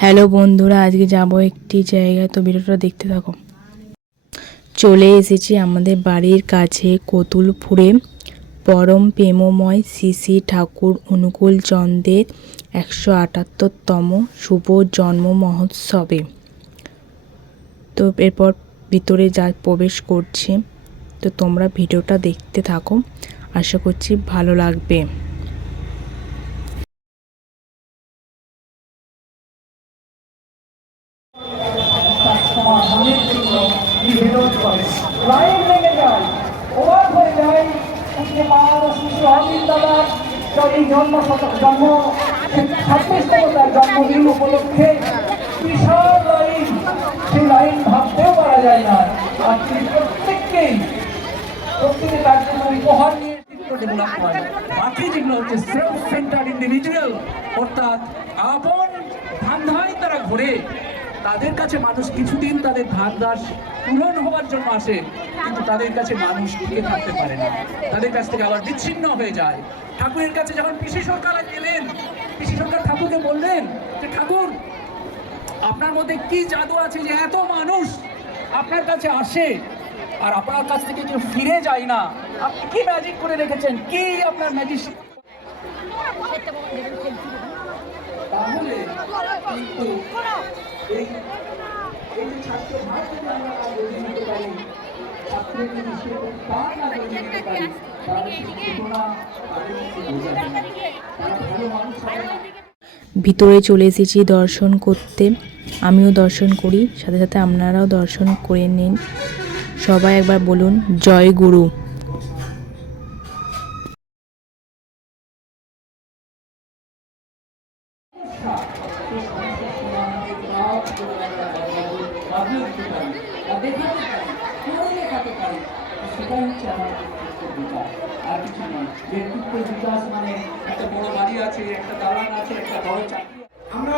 Hello বন্ধুরা, আজকে যাব একটি জায়গায়, তো ভিডিওটা দেখতে থাকো। চলে এসেছি আমাদের বাড়ির কাছে কতুলপুরে পরম প্রেমময় শ্রী শ্রী ঠাকুর অনুকূল চন্দ্রের 178তম শুভ জন্ম মহোৎসবে। তো এরপর ভিতরে যা প্রবেশ করছি, তো তোমরা ভিডিওটা দেখতে থাকো, আশা করছি ভালো লাগবে। লাইন লেগে যায়, অবাক হয়ে যায় যে মা শিশু অমিত দাদার এই জন্ম 26তম তার জন্মদিন উপলক্ষে বিশাল লাইন। সেই লাইন ভাবতেও পারা যায় না। আর প্রত্যেকে তার জন্য উপহার নিয়ে ডেভেলপ হয়। বাকি যেগুলো হচ্ছে সেলফ সেন্টার ইন্ডিভিজুয়াল, অর্থাৎ আপন ধান্ধায় তারা ঘুরে, তাদের কাছে মানুষ কিছুদিন তাদের ধান্দাস পূরণ হওয়ার জন্য আসে, কিন্তু তাদের কাছে মানুষ টিকে থাকতে পারে না, তাদের কাছ থেকে আবার বিচ্ছিন্ন হয়ে যায়। ঠাকুরের কাছে যখন পিসি সরকার গেলেন, পিসি সরকার ঠাকুরকে বললেন যে ঠাকুর, আপনার মধ্যে কি জাদু আছে যে এত মানুষ আপনার কাছে আসে আর আপনার কাছ থেকে কেউ ফিরে যায় না? আপনি কি ম্যাজিক করে রেখেছেন? কি আপনার ম্যাজিক? তাহলে কিন্তু এই যে ছাত্র ভাই যদি আমরা গড়ে নিতে পারি, ছাত্রের যদি সে তার না গড়ে নিতে পারি, তাহলে ঘটনা ভালো মানুষ হবে। ভিতরে চলে এসেছি দর্শন করতে, আমিও দর্শন করি, সাথে সাথে আপনারাও দর্শন করে নিন। সবাই একবার বলুন জয় গুরু। সেটাই হচ্ছে আমার বিকাশ, আর কিছু নয়। ব্যক্তিত্ব বিকাশ মানে একটা বড় বাড়ি আছে, একটা দালান আছে, একটা বড় চাকরি। আমরা